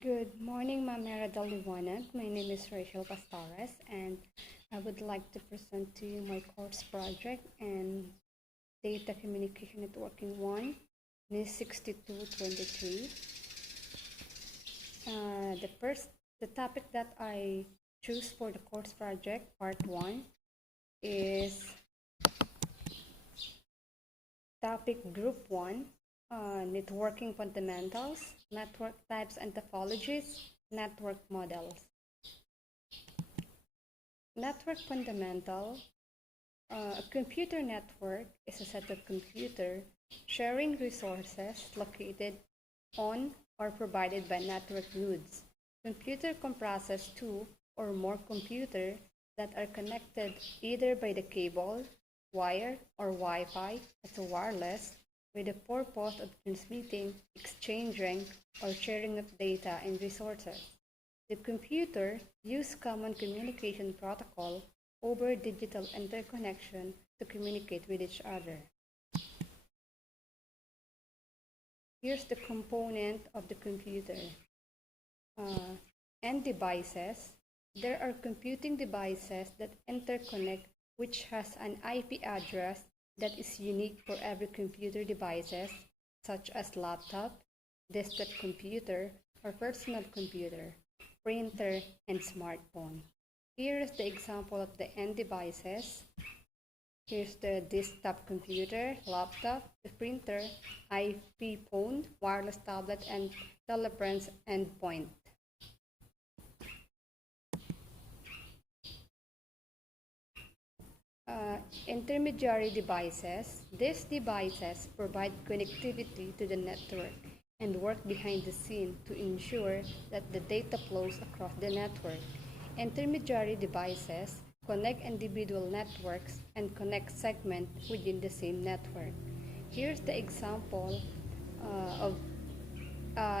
Good morning, Mamera Daliwanag. My name is Rachel Pastores, and I would like to present to you my course project and Data Communication Networking 1, NIS 6223. The topic that I choose for the course project, part 1, is topic group 1, networking fundamentals, network types and topologies, network models. Network fundamental. A computer network is a set of computers sharing resources located on or provided by network nodes. Computer comprises two or more computers that are connected either by the cable, wire, or Wi-Fi as a wireless with the purpose of transmitting, exchanging, or sharing of data and resources. The computer use common communication protocol over digital interconnection to communicate with each other. Here's the component of the computer. End devices. There are computing devices that interconnect which has an IP address that is unique for every computer devices, such as laptop, desktop computer, or personal computer, printer, and smartphone. Here is the example of the end devices. Here's the desktop computer, laptop, the printer, IP phone, wireless tablet, and telepresence endpoint. Intermediary devices. These devices provide connectivity to the network and work behind the scene to ensure that the data flows across the network. Intermediary devices connect individual networks and connect segments within the same network. Here's the example of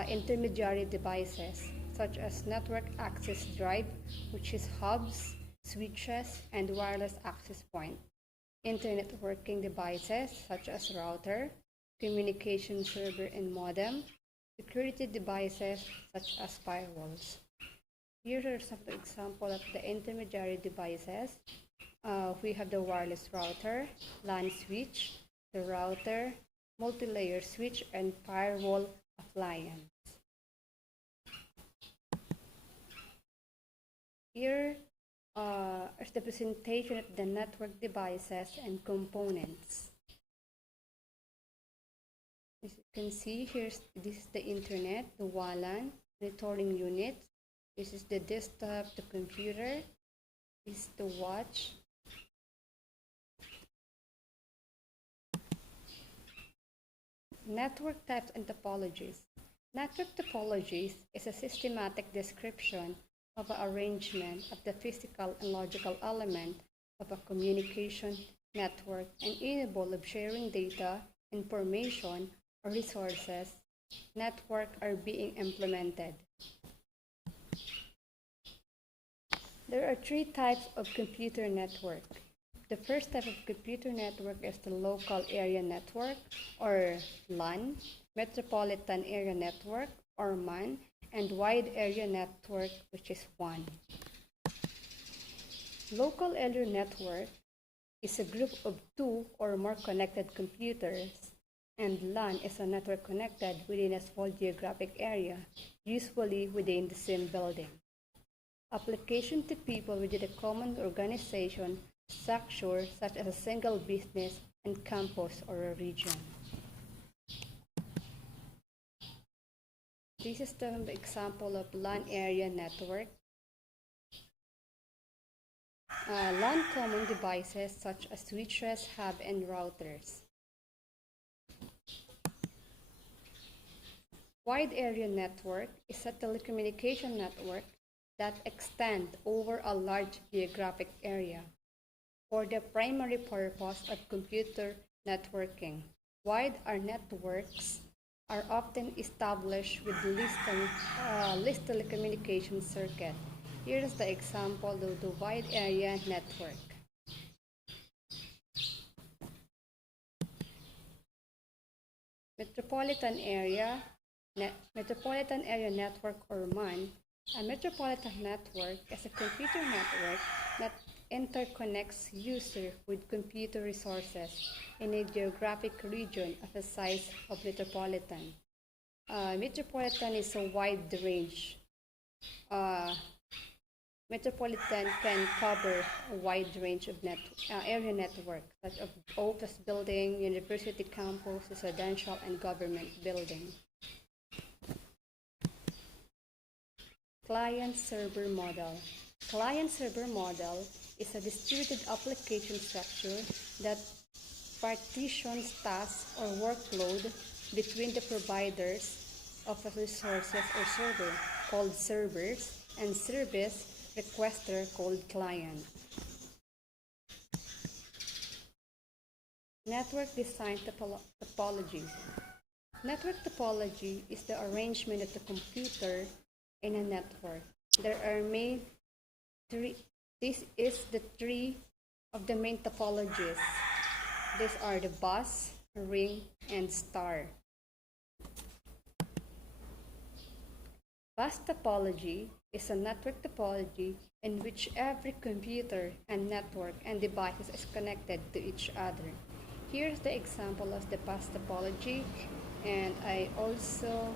intermediary devices, such as network access drive, which is hubs, switches, and wireless access point. Internet working devices, such as router, communication server and modem, security devices, such as firewalls. Here are some examples of the intermediary devices. We have the wireless router, LAN switch, the router, multi-layer switch, and firewall appliance. Here is the presentation of the network devices and components. As you can see, this is the internet, the WLAN, monitoring unit. This is the desktop, the computer. This is the watch. Network types and topologies. Network topologies is a systematic description of an arrangement of the physical and logical element of a communication network and enable of sharing data, information, or resources. Network are being implemented. There are three types of computer network. The first type of computer network is the local area network, or LAN, metropolitan area network, or MAN, and wide area network, which is WAN. Local area network is a group of two or more connected computers, and LAN is a network connected within a small geographic area, usually within the same building. Application to people within a common organization structure, such as a single business and campus or a region. This is the example of LAN area network. LAN common devices such as switches, hub, and routers. Wide area network is a telecommunication network that extends over a large geographic area for the primary purpose of computer networking. Wide area networks are often established with least telecommunication circuit. Here is the example of the wide area network. Metropolitan area Metropolitan Area Network, or MAN. A metropolitan network is a computer network that interconnects users with computer resources in a geographic region of the size of metropolitan. Metropolitan is a wide range. Metropolitan can cover a wide range of area networks, such as office building, university campus, residential, and government building. Client-server model. Client-server model is a distributed application structure that partitions tasks or workload between the providers of resources or server, called servers, and service requester, called client. Network design topology. Network topology is the arrangement of the computer in a network. There are this is the three of the main topologies. These are the bus, ring, and star. Bus topology is a network topology in which every computer and network and devices is connected to each other. Here's the example of the bus topology, and I also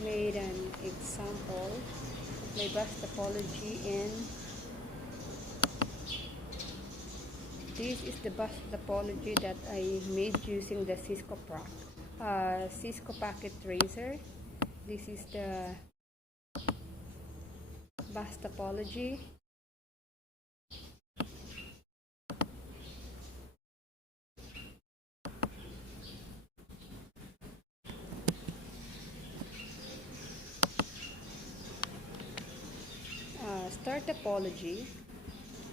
made an example of my bus topology in this is the bus topology that I made using the Cisco Packet Tracer. This is the bus topology. Star topology.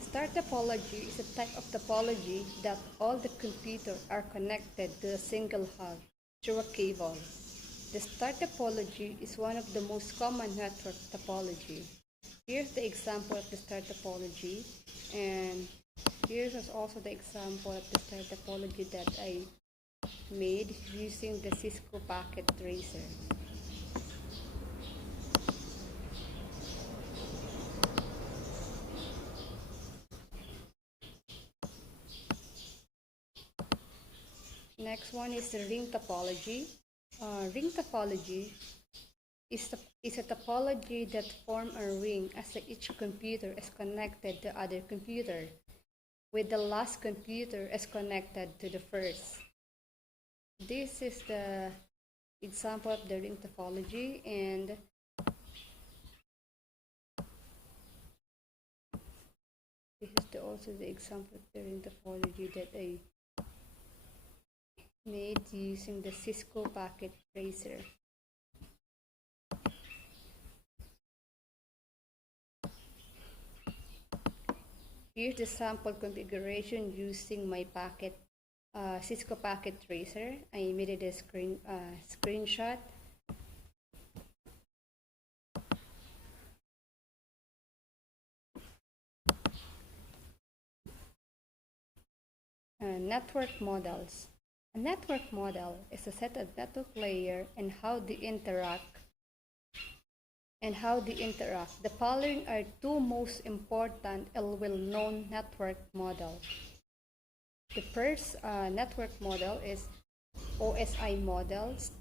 Star topology is a type of topology that all the computers are connected to a single hub through a cable. The star topology is one of the most common network topology. Here's the example of the star topology, and here's also the example of the star topology that I made using the Cisco Packet Tracer. Next one is the ring topology. Ring topology is a topology that forms a ring as each computer is connected to other computer, with the last computer is connected to the first. This is the example of the ring topology, and this is also the example of the ring topology that I made using the Cisco Packet Tracer. Here's the sample configuration using my Cisco Packet Tracer. I made it a screenshot. Network models. A network model is a set of network layers and how they interact. The following are two most important and well-known network models. The first network model is OSI models.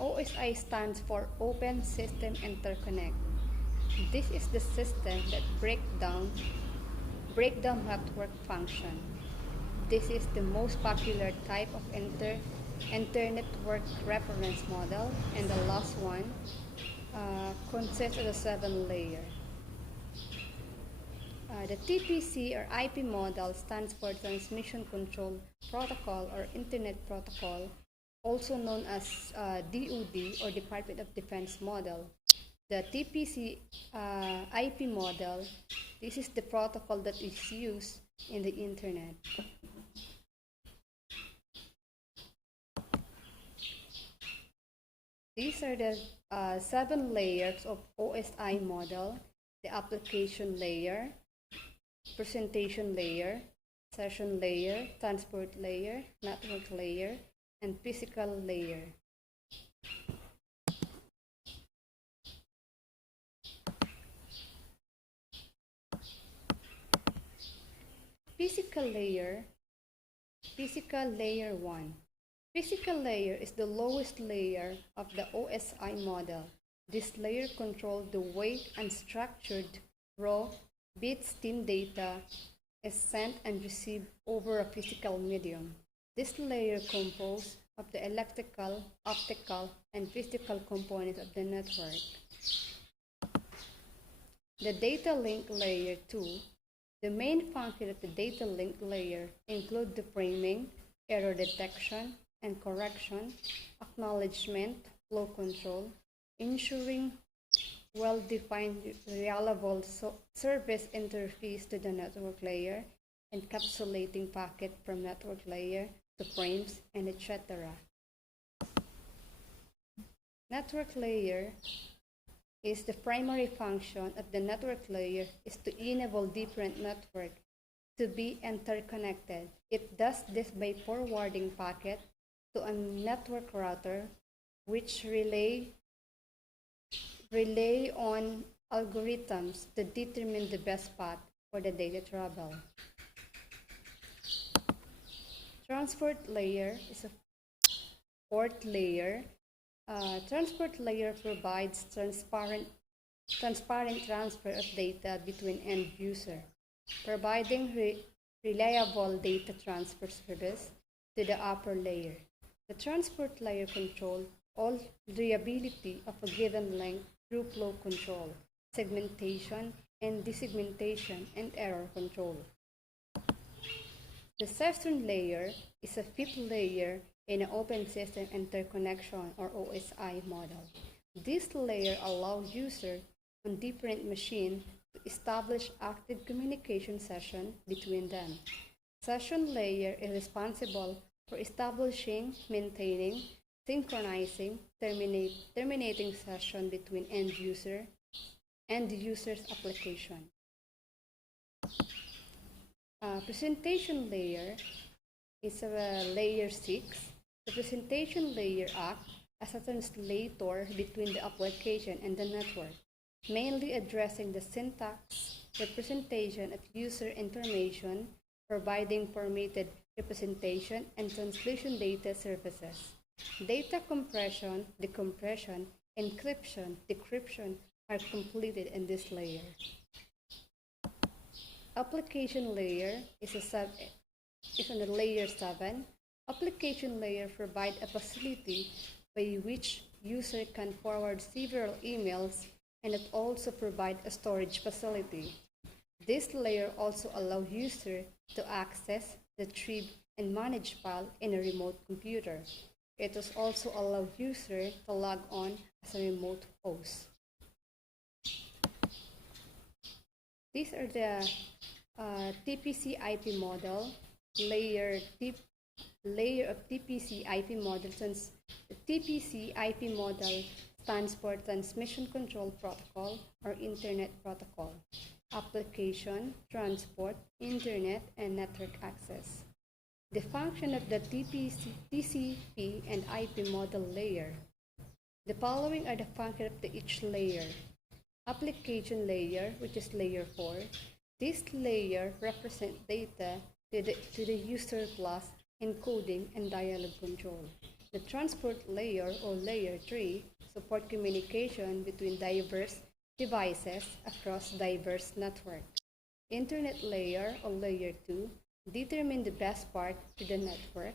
OSI stands for Open System Interconnect. This is the system that break down network function. This is the most popular type of inter-network reference model, and the last one consists of the 7 layers. The TPC or IP model stands for Transmission Control Protocol or Internet Protocol, also known as DoD or Department of Defense model. The TPC IP model, this is the protocol that is used in the Internet. These are the 7 layers of OSI model: the application layer, presentation layer, session layer, transport layer, network layer, and physical layer. Physical layer 1. Physical layer is the lowest layer of the OSI model. This layer controls the way unstructured raw bit stream data is sent and received over a physical medium. This layer composed of the electrical, optical, and physical components of the network. The data link layer 2. The main function of the data link layer include the framing, error detection and correction, acknowledgement, flow control, ensuring well-defined reliable service interface to the network layer, encapsulating packet from network layer to frames, and etc. Network layer is the primary function of the network layer is to enable different networks to be interconnected. It does this by forwarding packet to a network router, which rely on algorithms to determine the best path for the data travel. Transport layer is a fourth layer. Transport layer provides transparent transfer of data between end user, providing reliable data transfer service to the upper layer. The transport layer controls all reliability of a given link through flow control, segmentation and desegmentation, and error control. The session layer is a fifth layer in an open system interconnection or OSI model. This layer allows users on different machines to establish active communication sessions between them. Session layer is responsible for establishing, maintaining, synchronizing, terminating session between end user and the user's application. Presentation layer is layer 6. The presentation layer acts as a translator between the application and the network, mainly addressing the syntax, representation of user information, providing formatted representation and translation data services. Data compression, decompression, encryption, decryption are completed in this layer. Application layer is on the layer 7. Application layer provides a facility by which user can forward several emails, and it also provides a storage facility. This layer also allows user to access, retrieve, and manage files in a remote computer. It also allows user to log on as a remote host. These are the TPC/IP model layer of TPC/IP model. Since the TPC/IP model stands for Transmission Control Protocol or Internet Protocol, application, transport, internet, and network access. The function of the TCP and IP model layer. The following are the functions of each layer. Application layer, which is layer 4. This layer represents data to the user class encoding and dialog control. The transport layer or layer 3 supports communication between diverse devices across diverse networks. Internet layer or layer 2 determines the best path to the network,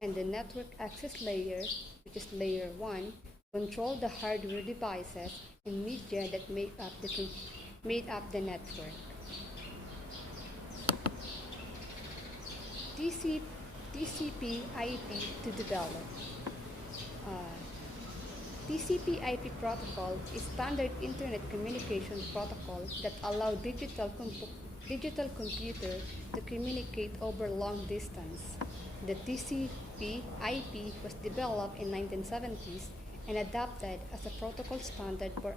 and the network access layer, which is layer 1, controls the hardware devices and media that make up the network. TCP/IP to develop. TCP/IP protocol is standard internet communication protocol that allows digital computer to communicate over long distance. The TCP/IP was developed in 1970s and adopted as a protocol standard for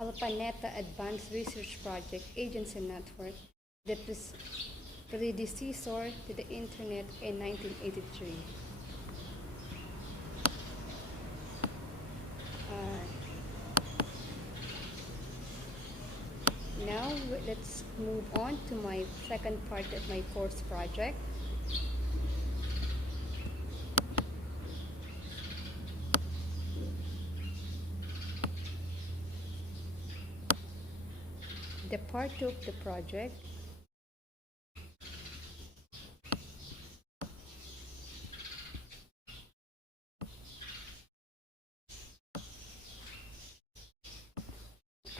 ARPANET Advanced Research Project Agency Network, the predecessor to the Internet in 1983. Now let's move on to my second part of my course project. The part 2 of the project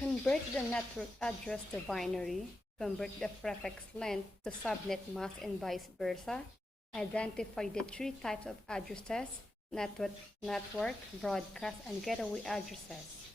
convert the network address to binary, convert the prefix length to subnet mask and vice versa, identify the three types of addresses, network, broadcast, and gateway addresses.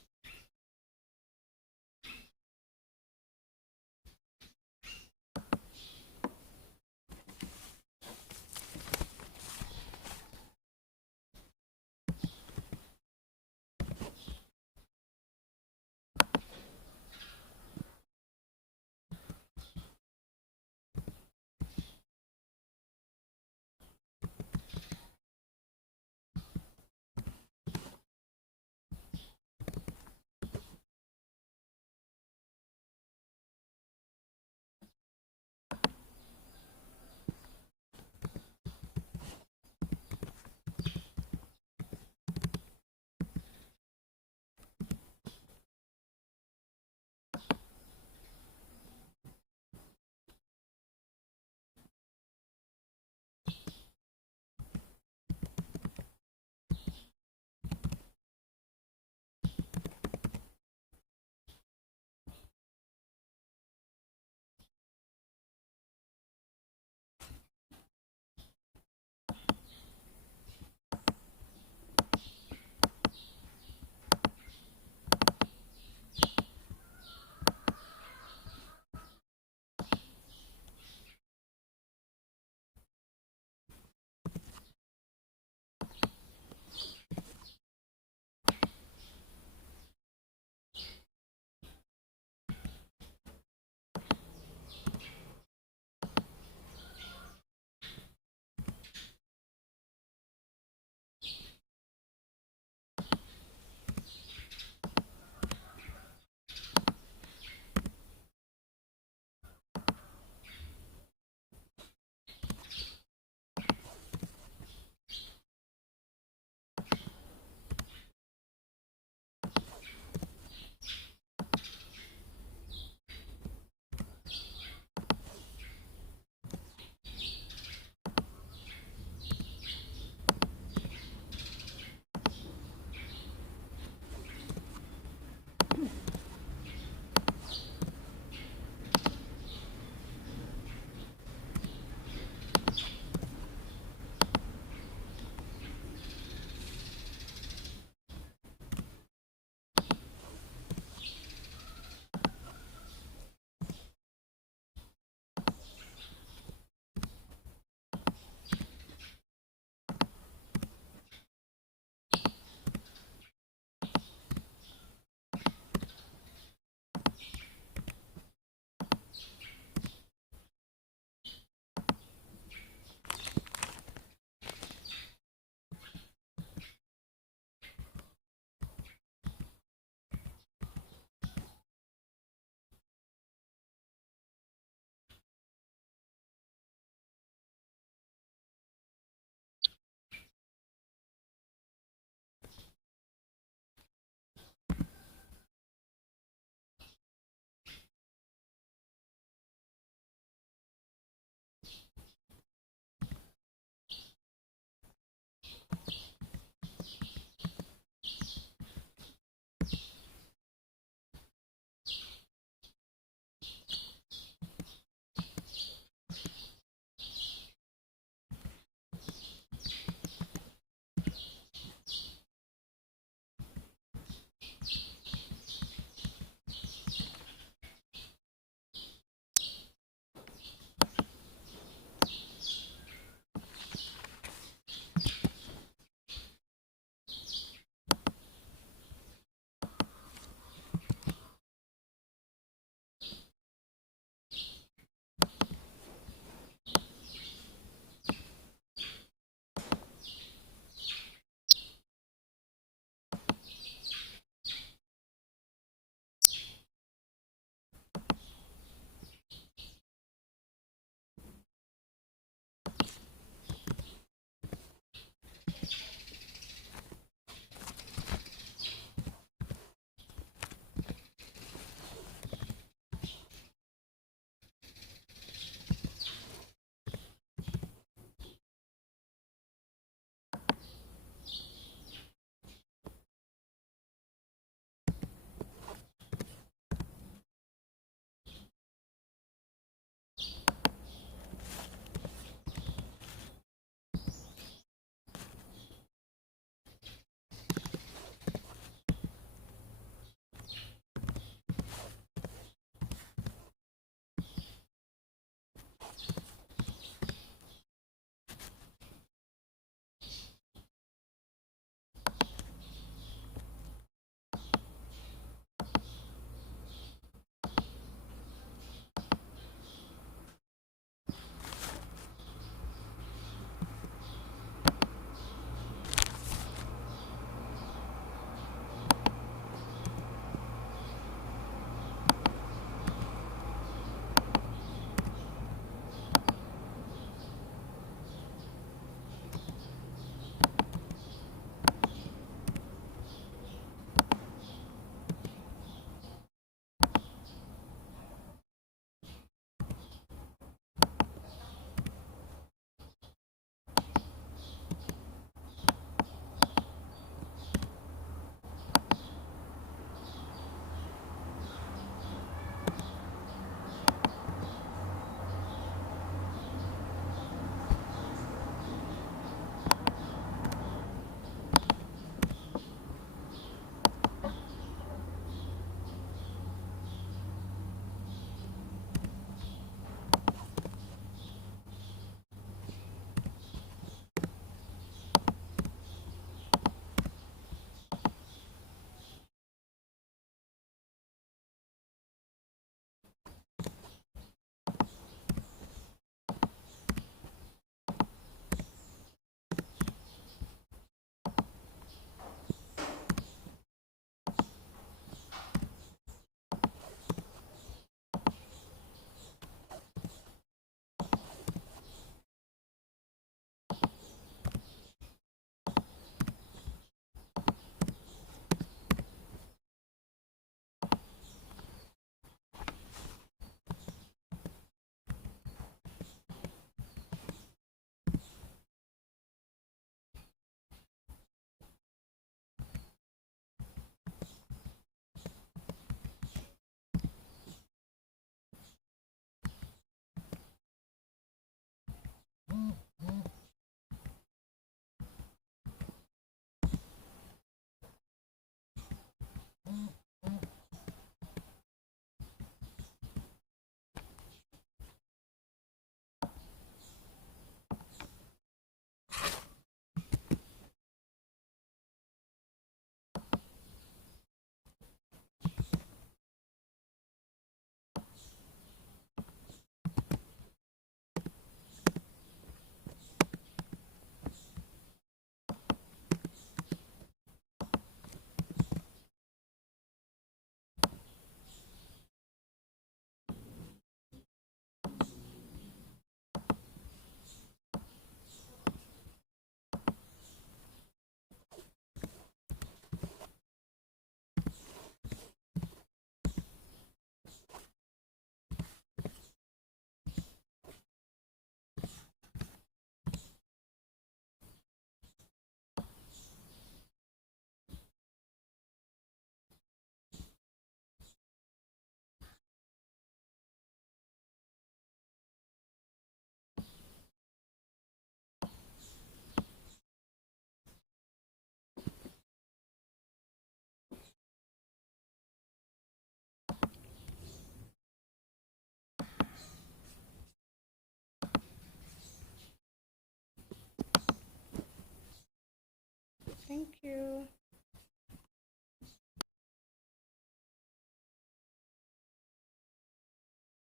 Thank you.